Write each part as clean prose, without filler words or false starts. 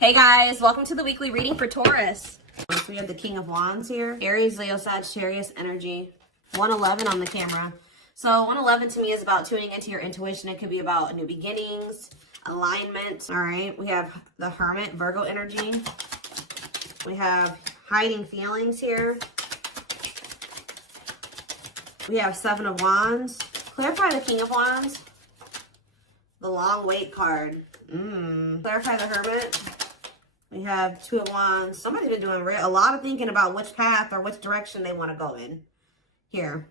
Hey guys, welcome to the weekly reading for Taurus. So we have the King of Wands here. Aries, Leo, Sagittarius energy. 111 on the camera. So 111 to me is about tuning into your intuition. It could be about new beginnings, alignment. All right. We have the Hermit, Virgo energy. We have hiding feelings here. We have Seven of Wands. Clarify the King of Wands. The long wait card. Clarify the Hermit. We have Two of Wands. Somebody's been doing a lot of thinking about which path or which direction they want to go in here.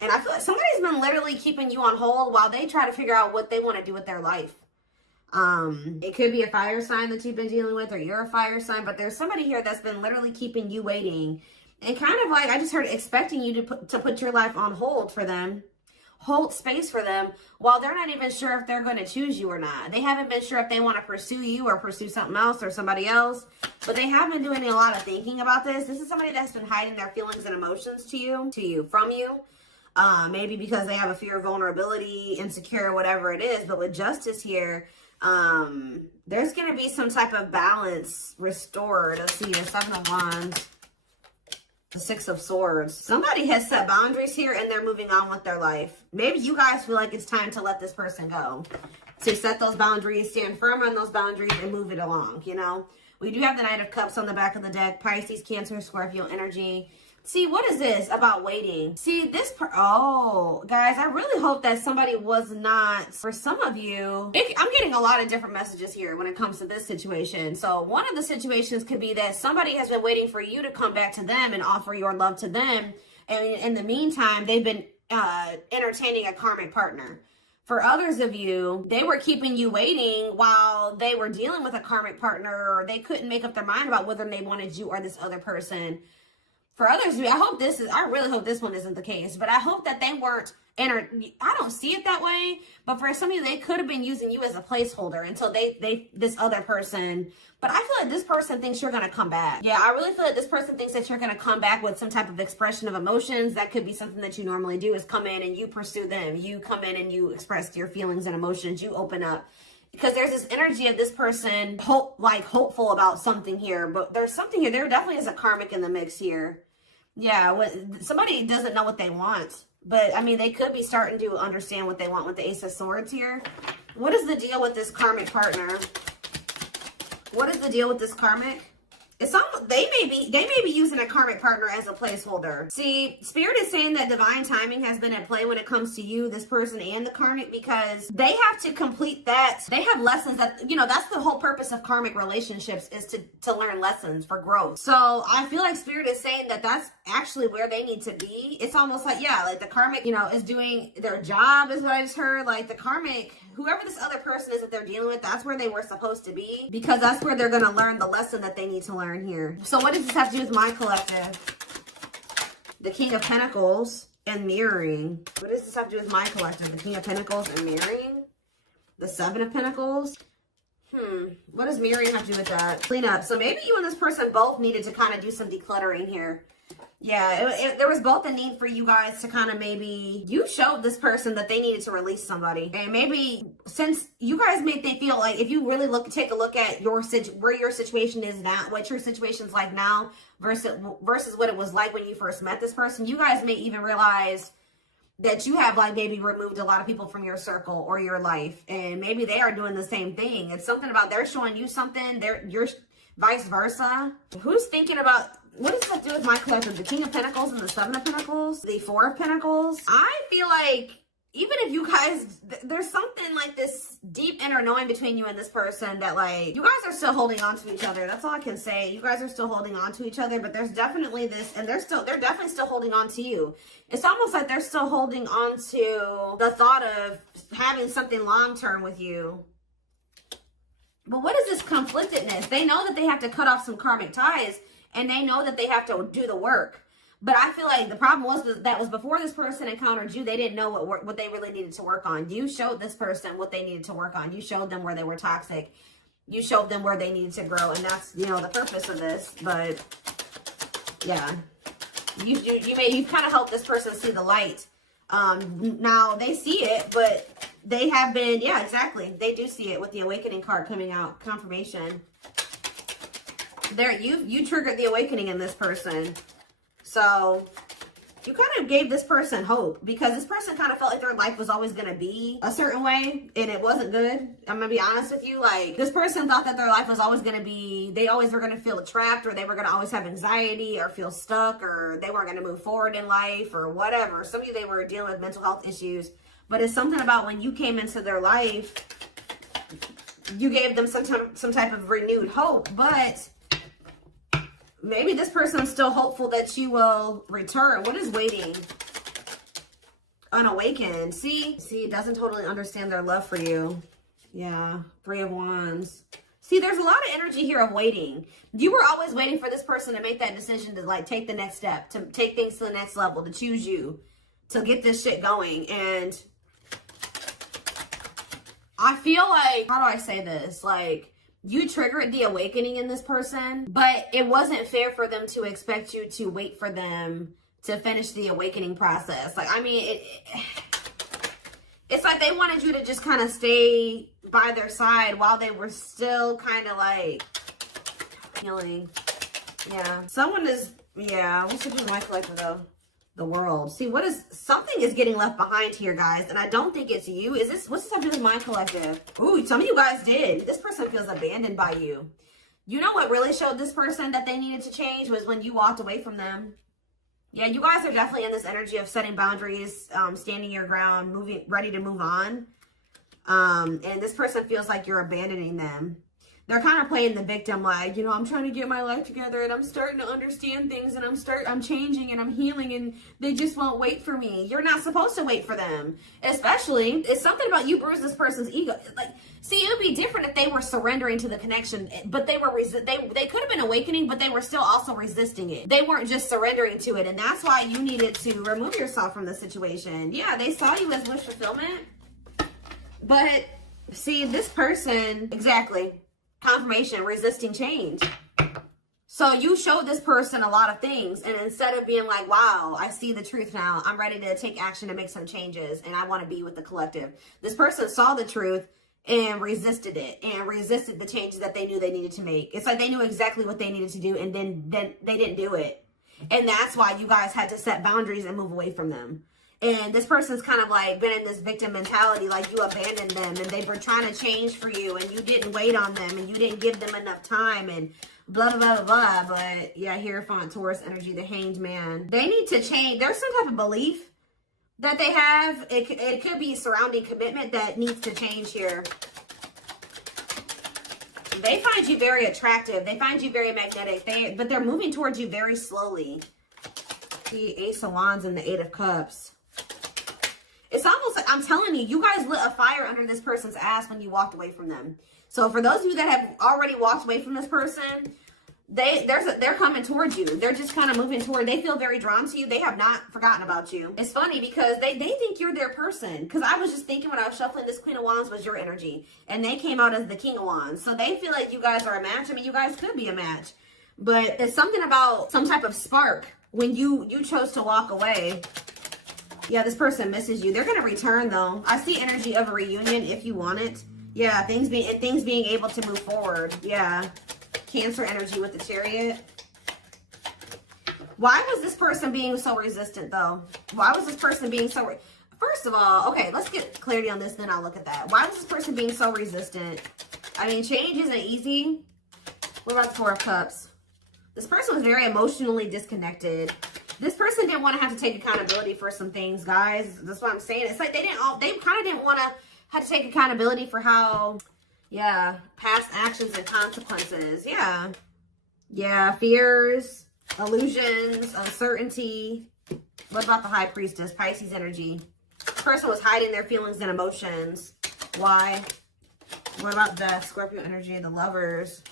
And I feel like somebody's been literally keeping you on hold while they try to figure out what they want to do with their life. It could be a fire sign that you've been dealing with, or you're a fire sign, but there's somebody here that's been literally keeping you waiting. And kind of like, I just heard expecting you to put your life on hold for them. Hold space for them while they're not even sure if they're going to choose you or not. They haven't been sure if they want to pursue you or pursue something else or somebody else, but they have been doing a lot of thinking about this. This is somebody that's been hiding their feelings and emotions from you. Maybe because they have a fear of vulnerability, insecure, whatever it is. But with justice here, there's going to be some type of balance restored. Let's see, the Seven of Wands. The Six of Swords. Somebody has set boundaries here and they're moving on with their life. Maybe you guys feel like it's time to let this person go. To set those boundaries, stand firm on those boundaries and move it along, you know. We do have the Knight of Cups on the back of the deck. Pisces, Cancer, Scorpio energy. See, what is this about waiting? See, oh, guys, I really hope that somebody was not, for some of you, I'm getting a lot of different messages here when it comes to this situation. So one of the situations could be that somebody has been waiting for you to come back to them and offer your love to them. And in the meantime, they've been entertaining a karmic partner. For others of you, they were keeping you waiting while they were dealing with a karmic partner, or they couldn't make up their mind about whether they wanted you or this other person. For others, I really hope this one isn't the case, but I hope that they weren't I don't see it that way, but for some of you, they could have been using you as a placeholder until this other person, but I feel like this person thinks you're going to come back. Yeah, I really feel like this person thinks that you're going to come back with some type of expression of emotions. That could be something that you normally do, is come in and you pursue them. You come in and you express your feelings and emotions. You open up. Because there's this energy of this person hopeful about something here, but there's something here. There definitely is a karmic in the mix here. Yeah, somebody doesn't know what they want, but I mean, they could be starting to understand what they want with the Ace of Swords here. What is the deal with this karmic partner? What is the deal with this karmic? They may be using a karmic partner as a placeholder. See, Spirit is saying that divine timing has been at play when it comes to you, this person, and the karmic, because they have to complete that. They have lessons that, that's the whole purpose of karmic relationships, is to learn lessons for growth. So I feel like Spirit is saying that that's actually where they need to be. It's almost like, yeah, like the karmic, is doing their job, is what I just heard. Like the karmic, whoever this other person is that they're dealing with, that's where they were supposed to be, because that's where they're going to learn the lesson that they need to learn here. So what does this have to do with my collective? The King of Pentacles and mirroring. What does this have to do with my collective? The King of Pentacles and mirroring. The Seven of Pentacles. What does mirroring have to do with that? Clean up. So maybe you and this person both needed to kind of do some decluttering here. Yeah, there was both a need for you guys to kind of, maybe you showed this person that they needed to release somebody. And maybe since you guys they feel like, if you really take a look at where your situation is now, what your situation's like now versus what it was like when you first met this person, you guys may even realize that you have maybe removed a lot of people from your circle or your life. And maybe they are doing the same thing. It's something about they're showing you something, you're vice versa. Who's thinking about... What does that do with my collective? The King of Pentacles and the Seven of Pentacles? The Four of Pentacles? I feel like even if you guys, there's something like this deep inner knowing between you and this person that you guys are still holding on to each other. That's all I can say. You guys are still holding on to each other, but there's definitely this, and they're definitely still holding on to you. It's almost like they're still holding on to the thought of having something long-term with you. But what is this conflictedness? They know that they have to cut off some karmic ties, and they know that they have to do the work. But I feel like the problem was that was before this person encountered you, they didn't know what they really needed to work on. You showed this person what they needed to work on. You showed them where they were toxic. You showed them where they needed to grow. And that's, the purpose of this. But yeah, you've kind of helped this person see the light. Now they see it, but They have been, yeah, exactly. They do see it with the awakening card coming out, confirmation. There, you triggered the awakening in this person. So you kind of gave this person hope, because this person kind of felt like their life was always going to be a certain way and it wasn't good. I'm going to be honest with you. Like, this person thought that their life was always going to be, they always were going to feel trapped, or they were going to always have anxiety or feel stuck, or they weren't going to move forward in life or whatever. Some of you, they were dealing with mental health issues, but it's something about when you came into their life, you gave them some type of renewed hope. But maybe this person is still hopeful that you will return. What is waiting? Unawakened. See, it doesn't totally understand their love for you. Yeah, 3 of Wands. See, there's a lot of energy here of waiting. You were always waiting for this person to make that decision to, like, take the next step, to take things to the next level, to choose you, to get this shit going. And I feel like, how do I say this? Like, you triggered the awakening in this person, but it wasn't fair for them to expect you to wait for them to finish the awakening process. Like, I mean, it's like they wanted you to just kind of stay by their side while they were still kind of like healing. Yeah. Someone is, yeah, what's with my collector though? The world. See, something is getting left behind here, guys, and I don't think it's you. What's this up to this mind collective? Ooh, some of you guys did. This person feels abandoned by you. You know what really showed this person that they needed to change was when you walked away from them. Yeah, you guys are definitely in this energy of setting boundaries, standing your ground, ready to move on. And this person feels like you're abandoning them. They're kind of playing the victim, like, you know, I'm trying to get my life together and I'm starting to understand things and I'm changing and I'm healing and they just won't wait for me. You're not supposed to wait for them. Especially, it's something about you bruised this person's ego. Like, see, it would be different if they were surrendering to the connection, but they could have been awakening, but they were still also resisting it. They weren't just surrendering to it, and that's why you needed to remove yourself from the situation. Yeah, they saw you as wish fulfillment, but see, this person, exactly. Confirmation, resisting change. So you showed this person a lot of things, and instead of being like, wow, I see the truth now, I'm ready to take action to make some changes, and I want to be with the collective. This person saw the truth and resisted it, and resisted the changes that they knew they needed to make. It's like they knew exactly what they needed to do, and then they didn't do it. And that's why you guys had to set boundaries and move away from them. And this person's kind of like been in this victim mentality, like you abandoned them and they were trying to change for you and you didn't wait on them and you didn't give them enough time and blah, blah, blah, blah, blah. But yeah, Hierophant, Taurus energy, the Hanged Man. They need to change. There's some type of belief that they have. It could be surrounding commitment that needs to change here. They find you very attractive. They find you very magnetic. But they're moving towards you very slowly. The Ace of Wands and the Eight of Cups. It's almost like, I'm telling you, you guys lit a fire under this person's ass when you walked away from them. So for those of you that have already walked away from this person, they're coming towards you. They're just kind of moving toward, they feel very drawn to you. They have not forgotten about you. It's funny because they think you're their person. Because I was just thinking when I was shuffling, this Queen of Wands was your energy. And they came out as the King of Wands. So they feel like you guys are a match. I mean, you guys could be a match. But it's something about some type of spark when you chose to walk away. Yeah, this person misses you. They're going to return, though. I see energy of a reunion if you want it. Yeah, things being able to move forward. Yeah. Cancer energy with the Chariot. Why was this person being so resistant, though? Why was this person being so... First of all, okay, let's get clarity on this, then I'll look at that. Why was this person being so resistant? I mean, change isn't easy. What about the Four of Cups? This person was very emotionally disconnected. This person didn't want to have to take accountability for some things, guys. That's what I'm saying. It's like they kind of didn't want to have to take accountability for how, yeah, past actions and consequences. Yeah. Yeah, fears, illusions, uncertainty. What about the High Priestess, Pisces energy? This person was hiding their feelings and emotions. Why? What about the Scorpio energy, the Lovers?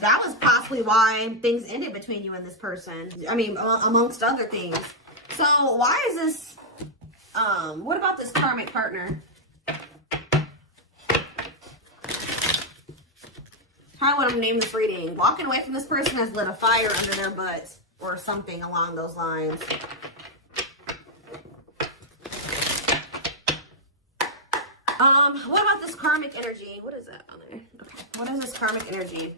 That was possibly why things ended between you and this person. I mean, amongst other things. So why is this, what about this karmic partner? How would I name this reading? Walking away from this person has lit a fire under their butt or something along those lines. What about this karmic energy? What is that on there? Okay. What is this karmic energy?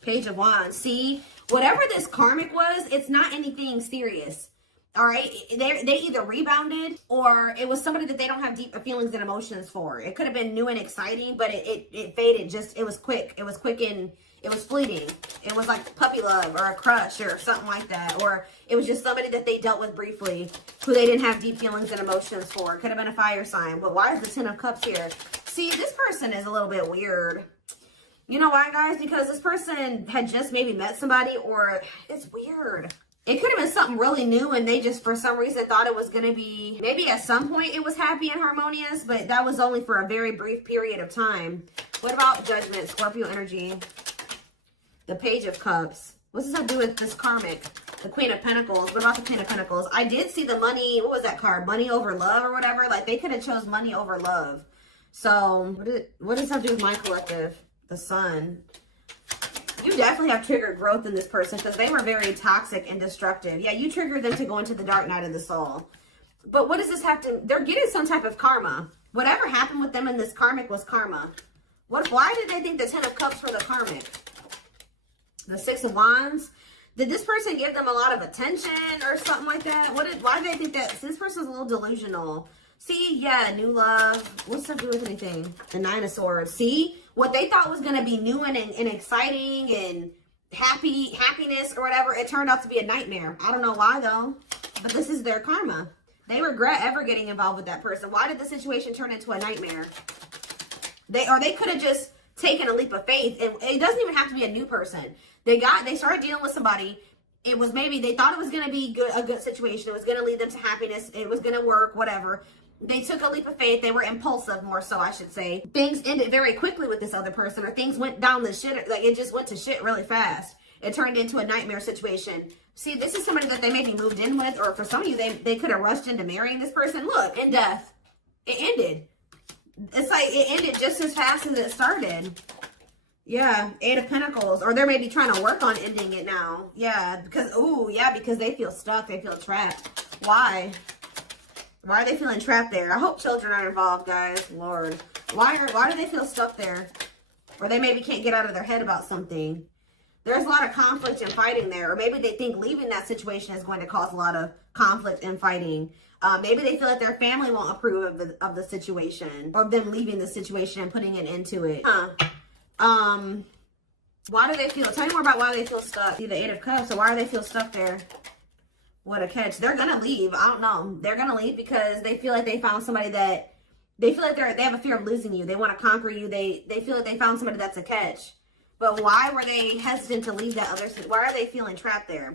Page of Wands. See, whatever this karmic was, it's not anything serious. All right. They either rebounded or it was somebody that they don't have deep feelings and emotions for. It could have been new and exciting, but it faded. Just, it was quick. It was quick and it was fleeting. It was like puppy love or a crush or something like that. Or it was just somebody that they dealt with briefly who they didn't have deep feelings and emotions for. It could have been a fire sign. But why is the Ten of Cups here? See, this person is a little bit weird. You know why, guys? Because this person had just maybe met somebody, or it's weird. It could have been something really new and they just for some reason thought it was going to be, maybe at some point it was happy and harmonious, but that was only for a very brief period of time. What about Judgment, Scorpio energy? The Page of Cups. What's this have to do with this karmic? The Queen of Pentacles. What about the Queen of Pentacles? I did see the money, what was that card? Money over love or whatever. Like they could have chose money over love. So what does that have to do with my collective? The Sun. You definitely have triggered growth in this person because they were very toxic and destructive. Yeah, you triggered them to go into the dark night of the soul. But what does this have to... They're getting some type of karma. Whatever happened with them in this karmic was karma. Why did they think the Ten of Cups for the karmic? The Six of Wands? Did this person give them a lot of attention or something like that? Why did they think that? This person's a little delusional. See, yeah, new love. What's that do with anything? The Nine of Swords. See, what they thought was going to be new and exciting and happiness or whatever, it turned out to be a nightmare. I don't know why though, but this is their karma. They regret ever getting involved with that person. Why did the situation turn into a nightmare? They could have just taken a leap of faith, and it doesn't even have to be a new person. They started dealing with somebody. It was maybe they thought it was going to be a good situation. It was going to lead them to happiness. It was going to work, whatever. They took a leap of faith. They were impulsive, more so, I should say. Things ended very quickly with this other person, or things went down the shit. Like, it just went to shit really fast. It turned into a nightmare situation. See, this is somebody that they maybe moved in with, or for some of you, they could have rushed into marrying this person. Look, in death. It ended. It's like it ended just as fast as it started. Yeah, Eight of Pentacles. Or they're maybe trying to work on ending it now. Yeah, because they feel stuck. They feel trapped. Why? Why are they feeling trapped there? I hope children aren't involved, guys. Lord. Why do they feel stuck there? Or they maybe can't get out of their head about something. There's a lot of conflict and fighting there. Or maybe they think leaving that situation is going to cause a lot of conflict and fighting. Maybe they feel like their family won't approve of the situation. Or them leaving the situation and putting an end to it. Why do they feel... Tell me more about why they feel stuck. See the Eight of Cups. So why do they feel stuck there? What a catch. They're going to leave. I don't know. They're going to leave because they feel like they found somebody that... They feel like they have a fear of losing you. They want to conquer you. They feel like they found somebody that's a catch. But why were they hesitant to leave that other... Why are they feeling trapped there?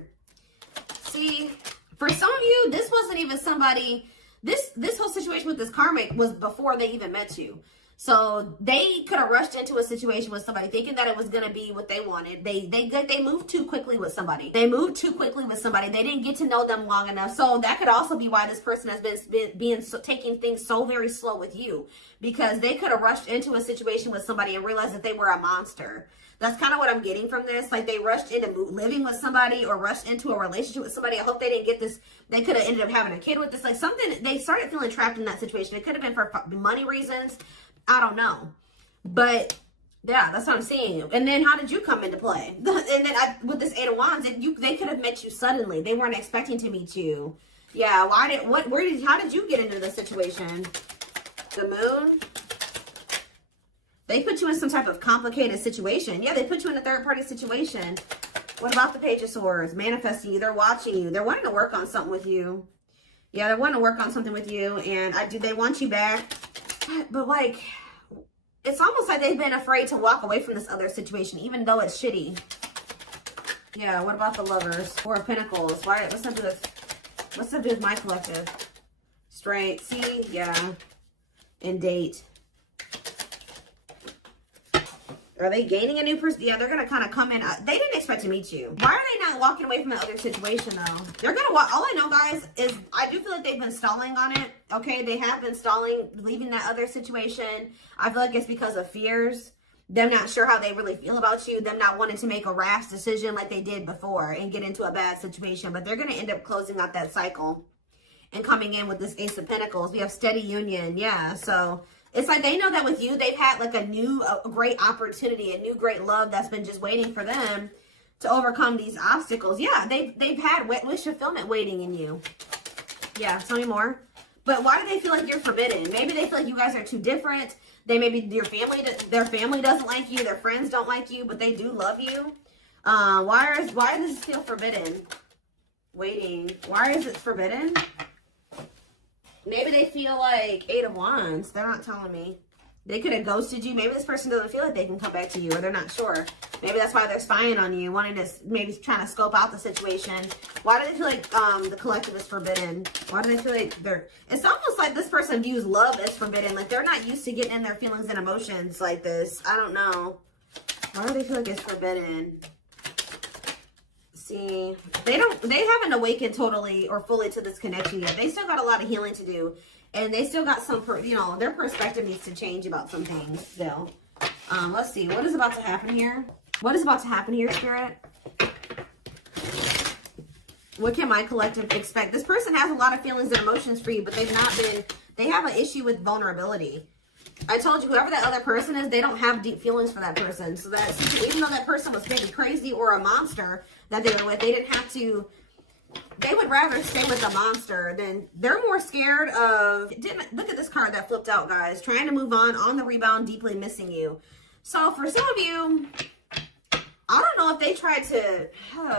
See, for some of you, this wasn't even somebody... This whole situation with this karmic was before they even met you. So they could have rushed into a situation with somebody thinking that it was going to be what they wanted. They moved too quickly with somebody. They didn't get to know them long enough. So that could also be why this person has been taking things so very slow with you, because they could have rushed into a situation with somebody and realized that they were a monster. That's kind of what I'm getting from this. Like they rushed into living with somebody or rushed into a relationship with somebody. I hope they didn't get this. They could have ended up having a kid with this. Like something, they started feeling trapped in that situation. It could have been for money reasons. I don't know. But yeah, that's what I'm saying. And then how did you come into play? And then with this Eight of Wands, they could have met you suddenly. They weren't expecting to meet you. Yeah, how did you get into this situation? The Moon? They put you in some type of complicated situation. Yeah, they put you in a third-party situation. What about the Page of Swords? Manifesting you. They're watching you. They're wanting to work on something with you. Yeah, they're wanting to work on something with you. And they want you back. But like, it's almost like they've been afraid to walk away from this other situation, even though it's shitty. Yeah, what about the Lovers? Four of Pentacles. What's that do with my collective? Straight. See? Yeah. And Date. Are they gaining a new person? Yeah, they're going to kind of come in. They didn't expect to meet you. Why are they not walking away from that other situation, though? They're going to walk. All I know, guys, is I do feel like they've been stalling on it. Okay, they have been stalling, leaving that other situation. I feel like it's because of fears. Them not sure how they really feel about you. Them not wanting to make a rash decision like they did before and get into a bad situation. But they're going to end up closing out that cycle and coming in with this Ace of Pentacles. We have steady union. Yeah, so It's like they know that with you, they've had like a great opportunity, a new great love that's been just waiting for them to overcome these obstacles. Yeah, they've had wish fulfillment waiting in you. Yeah, tell me more. But why do they feel like you're forbidden? Maybe they feel like you guys are too different. Maybe their family doesn't like you, their friends don't like you, but they do love you. Why does this feel forbidden? Waiting. Why is it forbidden? Maybe they feel like 8 of Wands. They're not telling me. They could have ghosted you. Maybe this person doesn't feel like they can come back to you, or they're not sure. Maybe that's why they're spying on you, wanting to, maybe trying to scope out the situation. Why do they feel like the collective is forbidden? Why do they feel like it's almost like this person views love as forbidden. Like they're not used to getting in their feelings and emotions like this. I don't know. Why do they feel like it's forbidden? See, they haven't awakened totally or fully to this connection yet. They still got a lot of healing to do, and they still got some, their perspective needs to change about some things still. Let's see, what is about to happen here? What is about to happen here, Spirit? What can my collective expect? This person has a lot of feelings and emotions for you, but they have an issue with vulnerability. I told you, whoever that other person is, they don't have deep feelings for that person. So that, even though that person was maybe crazy or a monster that they were with, they didn't have to, they would rather stay with the monster than, they're more scared of, look at this card that flipped out, guys. Trying to move on the rebound, deeply missing you. So for some of you, I don't know if they tried to,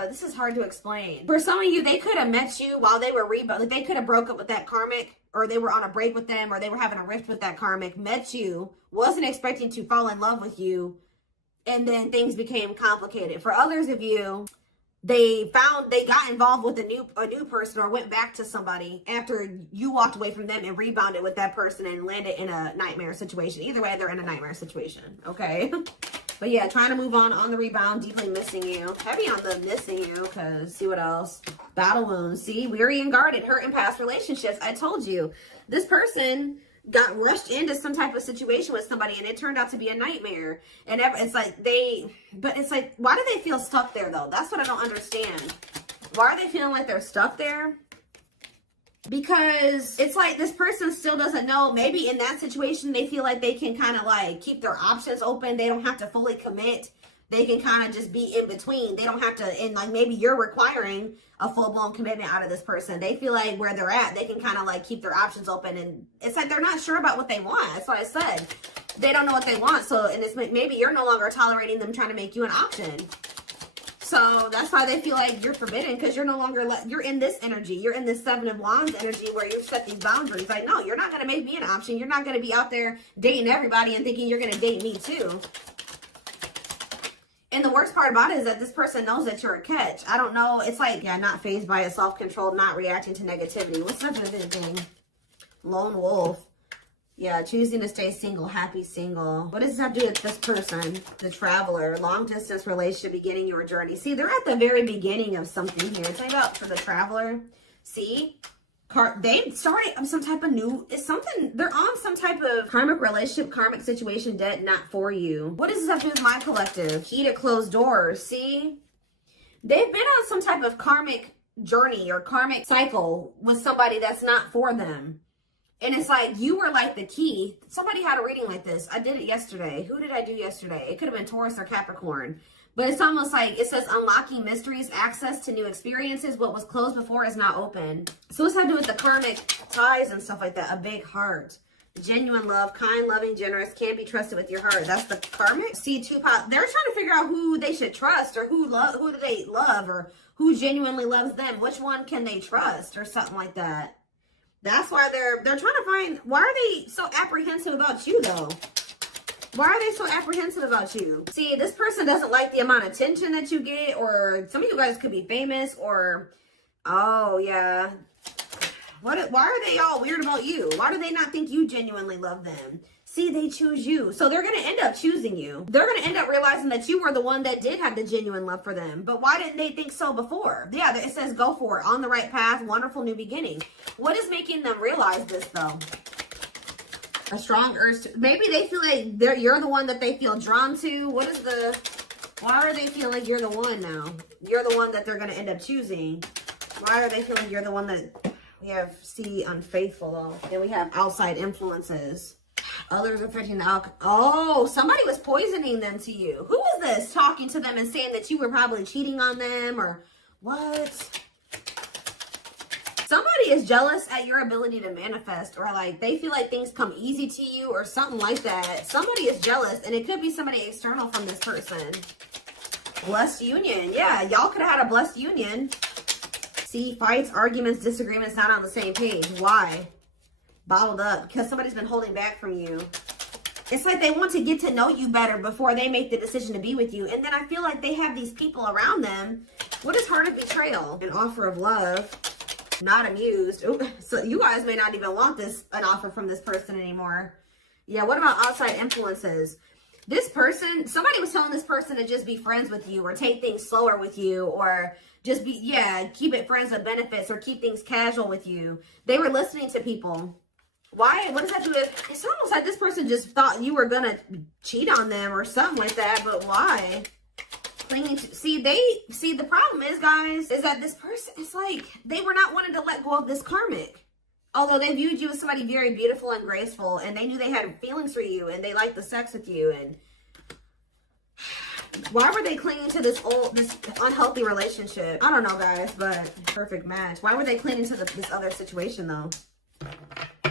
this is hard to explain. For some of you, they could have met you while they were rebound. Like they could have broke up with that karmic, or they were on a break with them, or they were having a rift with that karmic, met you, wasn't expecting to fall in love with you, and then things became complicated. For others of you, they got involved with a new person, or went back to somebody after you walked away from them and rebounded with that person and landed in a nightmare situation. Either way, they're in a nightmare situation, okay? But yeah, trying to move on the rebound, deeply missing you. Heavy on the missing you, because see what else? Battle wounds. See, weary and guarded, hurt in past relationships. I told you, this person got rushed into some type of situation with somebody, and it turned out to be a nightmare. And it's like but it's like, why do they feel stuck there though? That's what I don't understand. Why are they feeling like they're stuck there? Because it's like this person still doesn't know. Maybe in that situation, they feel like they can kind of like keep their options open. They don't have to fully commit. They can kind of just be in between. They don't have to, and like maybe you're requiring a full-blown commitment out of this person. They feel like where they're at, they can kind of like keep their options open. And it's like they're not sure about what they want. That's what I said. They don't know what they want. So, and it's maybe you're no longer tolerating them trying to make you an option. So that's why they feel like you're forbidden, because you're no longer, you're in this energy. You're in this 7 of Wands energy where you set these boundaries. Like, no, you're not going to make me an option. You're not going to be out there dating everybody and thinking you're going to date me too. And the worst part about it is that this person knows that you're a catch. I don't know. It's like, yeah, not fazed by it, self-controlled, not reacting to negativity. What's that other thing? Lone wolf. Yeah, choosing to stay single, happy single. What does that do with this person? The traveler, long distance relationship, beginning your journey. See, they're at the very beginning of something here. Tell me about for the traveler. See, they started some type of they're on some type of karmic relationship, karmic situation, debt not for you. What does this have to do with my collective? Key to closed doors. See, they've been on some type of karmic journey or karmic cycle with somebody that's not for them. And it's like, you were like the key. Somebody had a reading like this. I did it yesterday. Who did I do yesterday? It could have been Taurus or Capricorn. But it's almost like, it says unlocking mysteries, access to new experiences. What was closed before is now open. So what's that to do with the karmic ties and stuff like that? A big heart. Genuine love, kind, loving, generous, can't be trusted with your heart. That's the karmic. See, they're trying to figure out who they should trust, or who do they love, or who genuinely loves them. Which one can they trust, or something like that. That's why they're trying to find, why are they so apprehensive about you though? Why are they so apprehensive about you? See, this person doesn't like the amount of attention that you get, or some of you guys could be famous, or, oh yeah. Why are they all weird about you? Why do they not think you genuinely love them? See, they choose you. So they're going to end up choosing you. They're going to end up realizing that you were the one that did have the genuine love for them. But why didn't they think so before? Yeah, it says go for it. On the right path. Wonderful new beginning. What is making them realize this though? A strong urge to, maybe they feel like you're the one that they feel drawn to. Why are they feeling like you're the one now? You're the one that they're going to end up choosing. Why are they feeling you're the one that, we have, see, unfaithful though. And we have outside influences. Others affecting the outcome. Oh, somebody was poisoning them to you. Who was this talking to them and saying that you were probably cheating on them or what? Somebody is jealous at your ability to manifest, or like they feel like things come easy to you or something like that. Somebody is jealous, and it could be somebody external from this person. Blessed union. Yeah, y'all could have had a blessed union. See, fights, arguments, disagreements, not on the same page. Why? Bottled up because somebody's been holding back from you. It's like they want to get to know you better before they make the decision to be with you. And then I feel like they have these people around them. What is heart of betrayal? An offer of love. Not amused. Ooh, so you guys may not even want an offer from this person anymore. Yeah, what about outside influences? This person, somebody was telling this person to just be friends with you or take things slower with you or just be, yeah, keep it friends with benefits or keep things casual with you. They were listening to people. Why? What does that do with? It's almost like this person just thought you were going to cheat on them or something like that, but why? Clinging to, see, the problem is, guys, is that this person, it's like they were not wanting to let go of this karmic. Although they viewed you as somebody very beautiful and graceful, and they knew they had feelings for you, and they liked the sex with you, and why were they clinging to this unhealthy relationship? I don't know, guys, but perfect match. Why were they clinging to this other situation, though?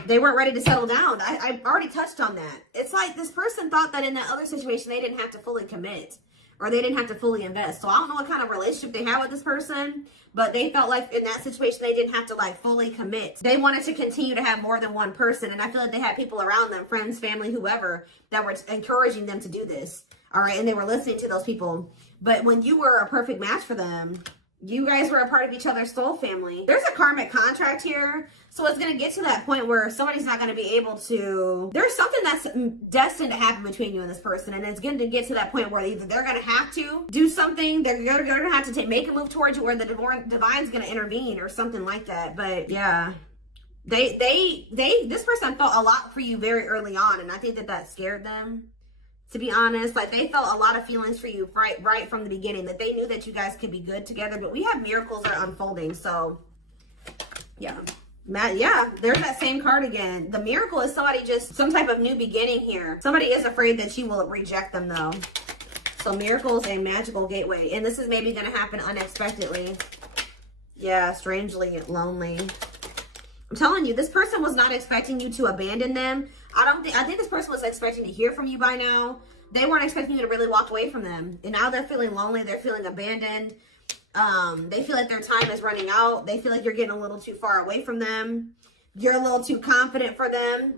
They weren't ready to settle down. I already touched on that. It's like this person thought that in that other situation, they didn't have to fully commit or they didn't have to fully invest. So I don't know what kind of relationship they had with this person, but they felt like in that situation, they didn't have to like fully commit. They wanted to continue to have more than one person. And I feel like they had people around them, friends, family, whoever, that were encouraging them to do this. All right. And they were listening to those people. But when you were a perfect match for them, you guys were a part of each other's soul family. There's a karmic contract here. So it's going to get to that point where somebody's not going to be able to... There's something that's destined to happen between you and this person. And it's going to get to that point where either they're going to have to do something, they're going to have to make a move towards you, or the divine's going to intervene or something like that. But yeah, this person felt a lot for you very early on. And I think that scared them. To be honest, like they felt a lot of feelings for you right from the beginning, that they knew that you guys could be good together. But we have miracles that are unfolding. So yeah, yeah, there's that same card again. The miracle is somebody just some type of new beginning here. Somebody is afraid that you will reject them though. So miracles and magical gateway. And this is maybe going to happen unexpectedly. Yeah, strangely lonely. I'm telling you, this person was not expecting you to abandon them. I think this person was expecting to hear from you by now. They weren't expecting you to really walk away from them. And now they're feeling lonely. They're feeling abandoned. They feel like their time is running out. They feel like you're getting a little too far away from them. You're a little too confident for them.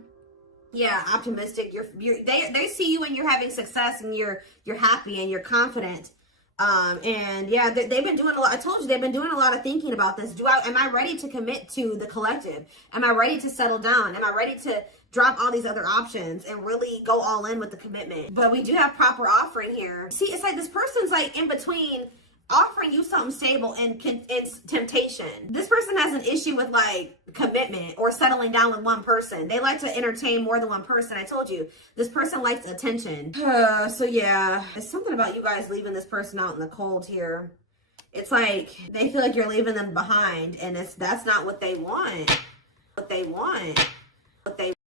Yeah, optimistic. They see you when you're having success and you're happy and you're confident. And yeah, they've been doing a lot. I told you they've been doing a lot of thinking about this. Am I ready to commit to the collective? Am I ready to settle down? Am I ready to drop all these other options and really go all in with the commitment? But we do have proper offering here. See, it's like this person's like in between offering you something stable and temptation. This person has an issue with like commitment or settling down with one person. They like to entertain more than one person. I told you, this person likes attention. So yeah, it's something about you guys leaving this person out in the cold here. It's like they feel like you're leaving them behind, and that's not what they want.